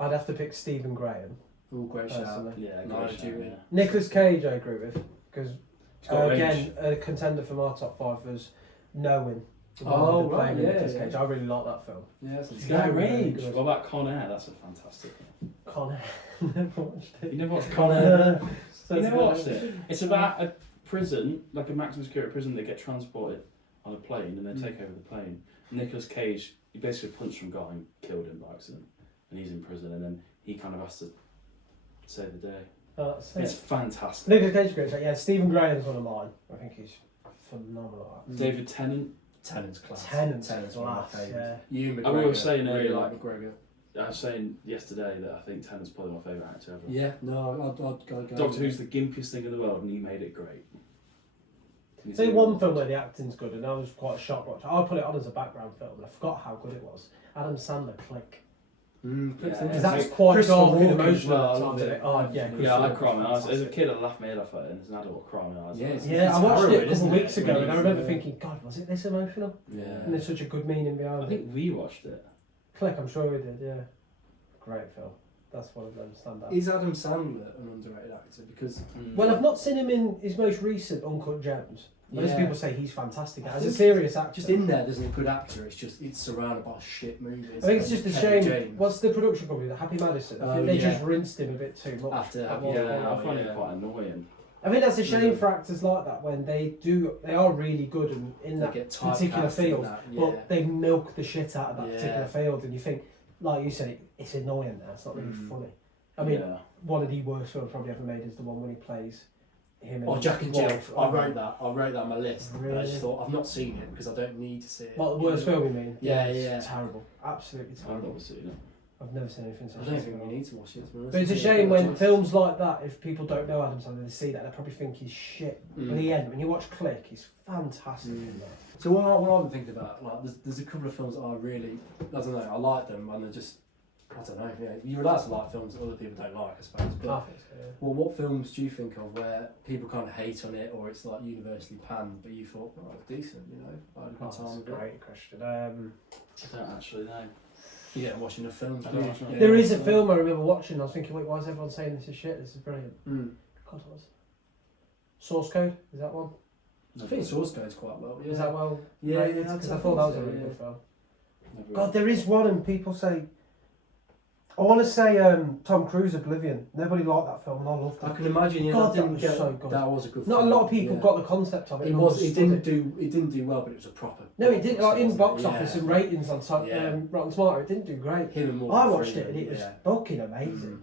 I'd have to pick Stephen Graham. All great shout. Personally. Yeah, No, great do you shout, mean? yeah. Nicolas Cage, I agree with, because He's got range. again, a contender for my top 5 was Knowing. The Oh, one with right, playing with yeah, Nicolas yeah. Cage. I really like that film. Yeah, that's He's He's got very, very range. good. What about Con Air? That's a fantastic film. Con Air. Never watched it. You never watched Con Air? So You it's never good. watched it? It's about a prison, like a maximum security prison, that get transported on a plane and they take over the plane. Nicolas Cage, he basically punched some guy and killed him by accident, and he's in prison, and then he kind of has to save the day. Oh, that's It's it. fantastic. Nicolas Cage is great. Yeah, Stephen Graham's one of mine. I think he's phenomenal. David Tennant, Tennant's class. Tennant's one of my class, favourites. yeah. You McGregor. I was saying really earlier, like McGregor. I was saying yesterday that I think Tennant's probably my favourite actor ever. Yeah, no, I'd go. Doctor Who's the gimpiest thing in the world, and he made it great. He's Say the one film where the acting's good, and I was quite shocked watching. I put it on as a background film, and I forgot how good it was. Adam Sandler, Click. Mm, Yeah. Because that's Like quite Christopher dark and Walken as emotional well, at I times, loved isn't it. it? Oh, yeah, Yeah, Yeah, I Christopher cry my eyes. As a fantastic. kid, I laughed my head off at it, and as an adult, I cry my eyes. Yeah, out. it's- Yeah, I watched it a harrowing, couple isn't of weeks it? ago, and I remember Yeah. thinking, God, was it this emotional? Yeah. And there's such a good meaning I behind it. think we watched it. Click, I'm sure we did, yeah. Great film. That's one of them stand out. Is Adam Sandler an underrated actor? Because Well, I've not seen him in his most recent Uncut Gems. Most Yeah. people say he's fantastic. I As a think serious actor. just in there, there's a good actor. It's surrounded by shit movies. I think it's just a Kevin shame. James. What's the production company? The Happy Madison. I Oh, think they yeah. just rinsed him a bit too much. After at Happy- one Yeah, point. I find yeah. it quite annoying. I think that's a shame Mm. for actors like that when they are really good and in They that get particular typecast in field, that, yeah. but they milk the shit out of that Yeah. particular field, and you think, like you said, it's annoying now. It's not really Mm. funny. I mean, yeah. one of the worst films probably ever made is the one when he plays him. Oh, and Jack and his Jill. wife. I wrote that on my list. And I Really? just thought I've not seen it because I don't need to see it. What, the worst film you mean? Yeah, It's yeah. terrible. Absolutely I've terrible. never seen it. I've never seen anything so I don't shit. think we need to watch it. To be honest. But it's a Yeah, shame when choice. films like that, if people don't know Adam Sandler, they see that, they probably think he's shit. Mm. But the end, when you watch Click, he's fantastic in that. So what I've been thinking about, like, there's a couple of films that I really, I don't know, I like them, and they're just, I don't know, yeah, you're allowed to like films that other people don't like, I suppose. But I think so, yeah. well, what films do you think of where people kind of hate on it, or it's like universally panned, but you thought, oh, it's decent, you know? I had a Oh, good time that's a with it. great question. I don't actually know. Yeah, watching the films. I do don't you? watch them. Yeah, There is a so- film I remember watching, I was thinking, wait, why is everyone saying this is shit? This is brilliant. Mm. God, what was it? Source Code, is that one? I think Source goes quite well. Yeah. Is that well? Yeah, because I thought that was a really good film. Never God, there is one, and people say. I want to say Tom Cruise Oblivion. Nobody liked that film, and I loved it. I can imagine. Yeah, God, that didn't that was get, so good. That was a good. Not a film. lot of people got the concept of it. It and was. It understood didn't do well, but it was a proper. No, it didn't. Like in wasn't box it? office Yeah. and ratings on Yeah. Rotten Tomato, it didn't do great. Him and Morgan I watched Freeman, it, and it was yeah. fucking amazing.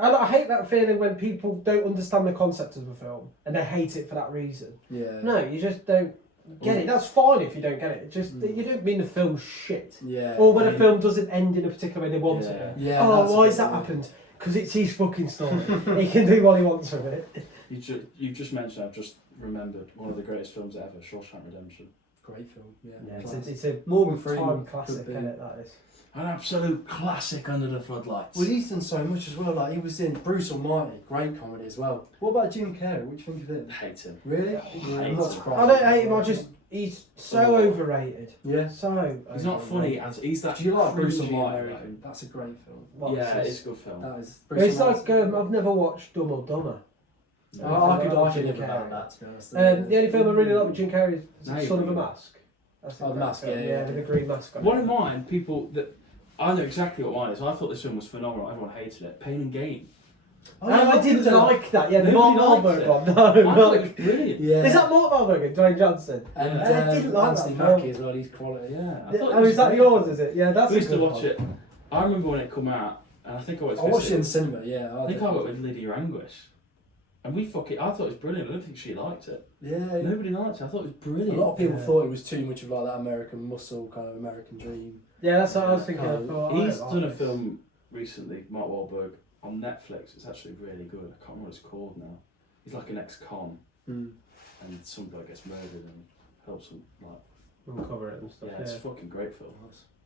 I hate that feeling when people don't understand the concept of a film and they hate it for that reason. Yeah. No, you just don't get it. That's fine if you don't get it. It just you don't mean the film's shit. Yeah. Or when a film doesn't end in a particular way they want Yeah. it. Yeah. Oh, that's why a has bit that weird. happened? Because it's his fucking story. He can do what he wants with it. You just mentioned. I've just remembered one of the greatest films ever, Shawshank Redemption. Great film. Yeah. Yeah, Classic. it's a Morgan time Freeman classic, could be- isn't it? That is. An absolute classic under the floodlights. Well, he's done so much as well. Like he was in Bruce Almighty, great comedy as well. What about Jim Carrey? What do you think of him? Hate him. Really? Oh, Yeah, hate I'm not him. surprised. I don't hate him. He's so overrated. Yeah. So He's not funny as he's that. Do you like Bruce cringy Almighty? American. That's a great film. What's Yeah, this? it's a good film. That is. It's like Almighty. I've never watched Dumb or Dumber. I could Jim live Carrey. without that. To be honest. The only film I really like with Jim Carrey is Now you Son of a bring it. Mask. That's a Oh, great Mask, film. yeah. with the green mask on. One of mine, people that I know exactly what mine is. I thought this film was phenomenal. Everyone hated it. Pain and Gain. I didn't like that. Yeah, the Nobody Mark likes Wahlberg it. one. I No, thought it no. was brilliant. Yeah. Is that Mark Wahlberg and Dwayne Johnson? And Yeah. I didn't like Anthony that film. Mackie as well. He's quality. Yeah. I thought it Oh, was is that great. yours? Is it? Yeah, that's We a used to good watch one. it. I remember when it come out, and I think I was. I watched it in the cinema. Yeah. I think I went with Lydia Anguish, and I thought it was brilliant. I don't think she liked it. Yeah. Nobody liked it. I thought it was A brilliant. lot of people Yeah. thought it was too much of like that American muscle kind of American dream. Yeah, that's what I was thinking. I Can't- thought, He's I don't done a like film recently, Mark Wahlberg, on Netflix. It's actually really good. I can't remember what it's called now. He's like an ex-con, and some bloke gets murdered and helps him. Like, this. Uncover it and stuff. yeah, it's a fucking great film.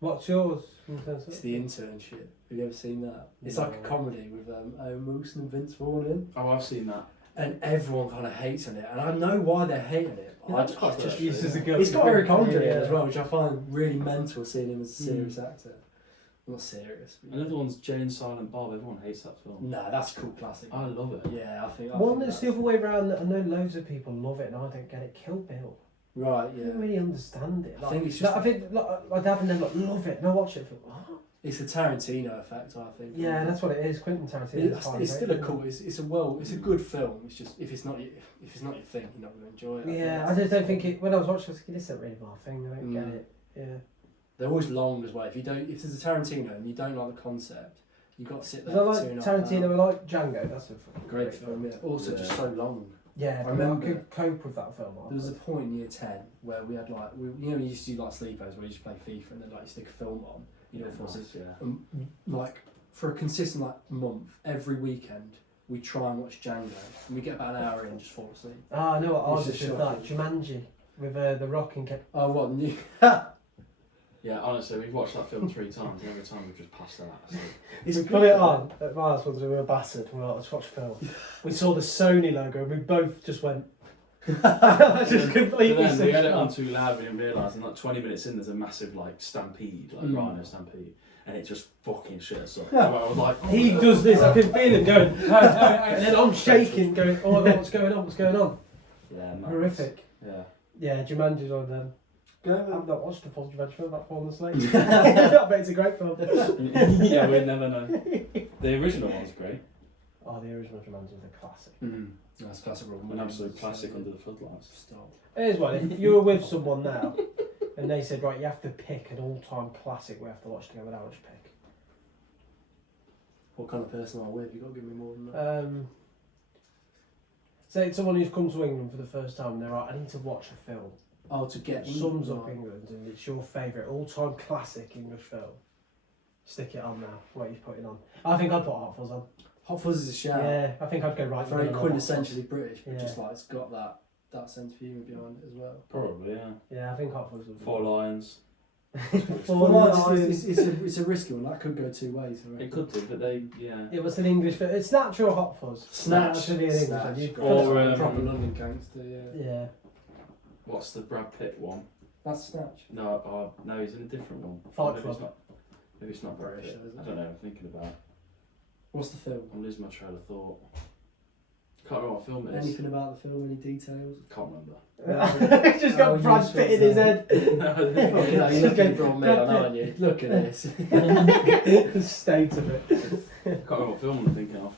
What's yours? in terms of- It's The Internship. Have you ever seen that? It's No. like a comedy with Owen Wilson and Vince Vaughn in, Oh, I've seen that. and everyone kind of hates on it, and I know why they're hating it. Yeah, that's quite good, actually. Uses a good. It's got Eric Andre in Yeah. as well, which I find really mental seeing him as a serious actor. Not serious. But Another one's Jay and Silent Bob. Everyone hates that film. Nah, that's a cool classic. I love it. Yeah, I think. One that's the other way around. That I know loads of people love it, and I don't get it. Kill Bill. Right, I yeah. don't really understand it. I think it's just- I think my dad and them love it, and I watch it. What? It's the Tarantino effect, I think. Yeah, that's what it is. Quentin Tarantino. It's still a cool. It's a good film. It's just if it's not your thing, you're not going to enjoy it. Yeah, I just don't think it. When I was watching, I was thinking, this isn't really my thing. I don't get Mm. it. Yeah. They're always long as well. If there's a Tarantino and you don't like the concept, you've got to sit there. Because I for like 2.5 Tarantino. hours. I like Django. That's a fucking Great film. Yeah. Also, Yeah. just so long. Yeah, I remember- I could cope with that film. There was a point in year 10 where we had we used to do like sleepovers where you just play FIFA and then like you stick a film on. You know, for us. Nice, yeah. Like for a consistent month, every weekend we try and watch Django, and we get about an hour in and just fall asleep. I know what I was It's just just with that Jumanji with The Rock and Kevin. Oh, what new? Yeah, honestly, we've watched that film 3 times, and every time we've just passed out. So. We put it on at my house once we were battered. We were like, let's watch a film. We saw the Sony logo and we both just went. just But completely then we switched had it on off. too loud, we didn't realise, and like 20 minutes in, there's a massive like stampede, like rhino stampede, and it just fucking shit us up. I was like, He does this, I can feel him going, and then I'm shaking, going, oh my god, what's going on? What's going on? Yeah, madness. Horrific. Yeah. Yeah, Jumanji's on them. I've Go. not watched a full Jumanji film about falling asleep. I bet it's a great film. Yeah, we'd never know. The original one's great. Oh, the original Jumanji is a classic. That's classic. An absolute classic under the floodlights. Stop. Here's one. If you were with someone now, and they said, right, you have to pick an all-time classic we have to watch together, how would you pick? What kind of person am I with? You've got to give me more than that. Say it's someone who's come to England for the first time and they're like, I need to watch a film. Oh, to get Sums up England and it's your favourite all-time classic English film. Stick it on now. What are you putting on? I think I'd put Hot Fuzz on. Hot Fuzz is a shout. Yeah, I think I'd go right. Very middle of Hot Fuzz. quintessentially British, but Yeah. just like it's got that sense of humour behind it as well. Probably, yeah. Yeah, I think Hot Fuzz would be. 4 Lions. Four Lions. It's a risky one. That could go two ways. I reckon. It could do, but they, yeah. It was an English film. It's Snatch or Hot Fuzz? Snatch. That should be an English Snatch. one. You'd Or, go- proper London gangster. Yeah. yeah. What's the Brad Pitt one? That's Snatch. No, no, he's in a different one. Fight maybe Club. It's not, maybe it's not Brad British, Pitt. isn't it? I don't know, I'm thinking about it. What's the film? I'm losing my trail of thought. Can't remember what film it is. Anything about the film? Any details? Can't remember. He's just got Brad Pitt in his head. Fucking hell, you're looking for me, aren't you? Look at this. The state of it. Can't remember what film I'm thinking of.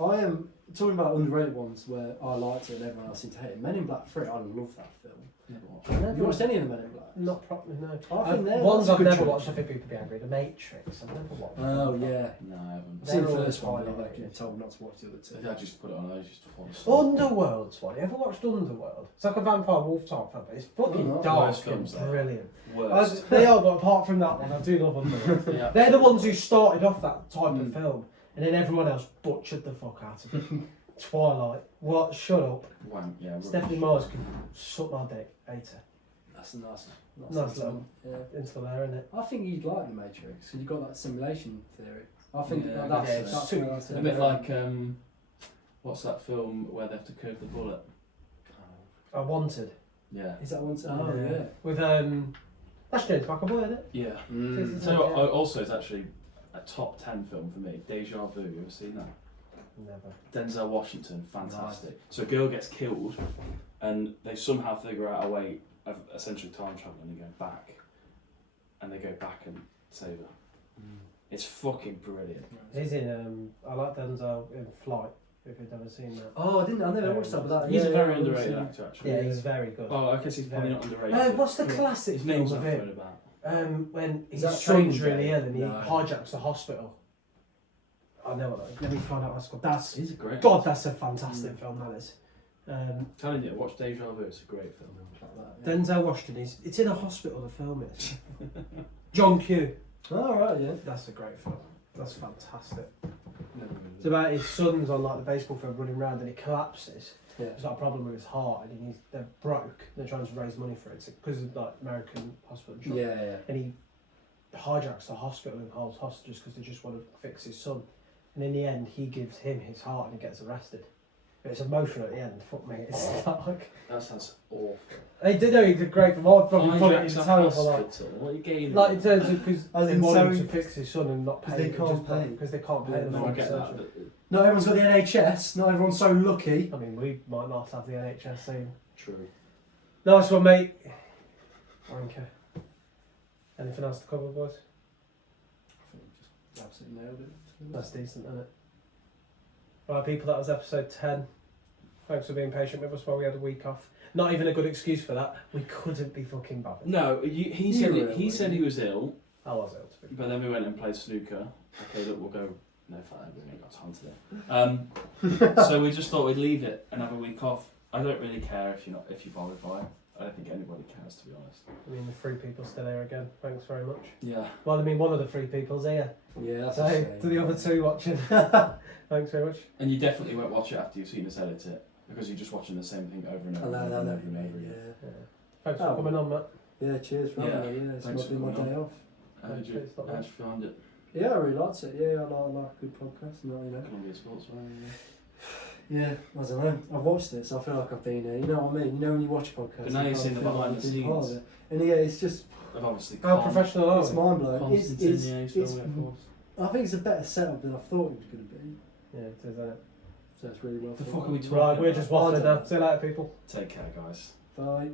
I am talking about underrated ones where I liked it and everyone else seemed to hate it. Men in Black 3, I love that film. Never watched. Have you watched any of the Men in Black? Not properly, no. I think they're ones that's a I've good never choice. watched, I think people be angry. The Matrix, I've never watched. Oh yeah. No, I haven't. I've seen the They're all first one, highly but I've rated. been told not to watch the other two. I just put it on. I used to fall asleep. Underworld's one. You ever watched Underworld? It's like a vampire wolf type film, but it's fucking Oh, no. dark Worst and films, though. brilliant. Worst. They are, but apart from that one, I do love Underworld. Yeah. They're the ones who started off that type of Mm. film, and then everyone else butchered the fuck out of it. Twilight. What? Shut up. Wank, yeah. Stephanie Myers can suck my dick. Hate her. That's a nice Nice little. Yeah. Into there, isn't it? I think you'd like the Matrix because you've got that simulation theory. I think Yeah, that's, yeah, that's it's where I see A it. bit like what's that film where they have to curve the bullet? I Wanted. Yeah. Is that one? Oh yeah. With that's James McAvoy, isn't it? Yeah. Mm. So what, also it's actually a top 10 film for me. Deja Vu. You ever seen that? Never. Denzel Washington, fantastic. So a girl gets killed, and they somehow figure out a way of essentially time traveling and going back, and they go back and save her. It's fucking brilliant. He's in. I like Denzel in Flight. If you've never seen that. Oh, I never watched that, but that. He's a very I've underrated seen- actor, actually. Yeah, he's very good. Oh, I guess he's probably not underrated. What's the classic His film name's of not him? thrown about. When Is his that son's Training really Day? ill and he No. hijacks the hospital. I know what that. Let me find out what it's called. That's He's a great. God. That's a fantastic film. That is. Telling you, watch Deja Vu. It's a great film. Like that, yeah. Denzel Washington. It's in a hospital. The film is. John Q. Oh right, yeah. That's a great film. That's fantastic. Never really It's about his son's on like the baseball field running around and it collapses. Yeah. He's got a problem with his heart and they're broke. They're trying to raise money for it because of like American hospital. Insurance. Yeah. And he hijacks the hospital and holds hostages because they just want to fix his son. And in the end, he gives him his heart and he gets arrested. But it's emotional at the end. Fuck me, it's dark. That sounds awful. He did great from all probably put it in Hijacks a terrible like. hospital. What are you getting? Like in terms of because As they in want him so- to fix his son and not 'cause pay. they him, can't just pay. because they can't pay Yeah, the No, I full get that. surgery. But, Not everyone's got the NHS. Not everyone's so lucky. I mean, we might not have the NHS soon. true. Nice one, mate. Wanker. Anything else to cover, boys? I think we just absolutely nailed it. That's decent, isn't it? Right, people, that was episode 10. Thanks for being patient with us while we had a week off. Not even a good excuse for that. We couldn't be fucking bothered. No, he You said were he, ill, he said he was ill, I was ill to be. but then we went and played snooker. Okay, look, we'll go. No, fine, we ain't got time today. So we just thought we'd leave it and have a week off. I don't really care if you're bothered by it. I don't think anybody cares, to be honest. I mean, the 3 people still here again. Thanks very much. Yeah. Well, I mean, one of the 3 people's here. Yeah, that's So, a shame. to the other 2 watching, thanks very much. And you definitely won't watch it after you've seen us edit it, because you're just watching the same thing over and over and over and over and over again. Yeah. Thanks for Oh. coming on, Matt. Yeah, cheers for having me. Yeah, it's Thanks might be for my coming day on. off. How did you find it? Yeah, I really liked it. Yeah, I like a good podcast. You know. Columbia Sports, right? Yeah, I don't know. I've watched it, so I feel like I've been there. You know what I mean? You know when you watch a podcast, But now you you've kind seen of the feel like behind the you've been part of scenes. it. And yeah, it's just I've obviously How professional are it's we? mind blowing. Constantine, It's, yeah, he's it's, filming it for us. I think it's a better setup than I thought it was going to be. Yeah, it is, isn't it? So it's really well. The thought fuck are we out. talking Right, we're about? just waffling now. See you later, people. Take care, guys. Bye.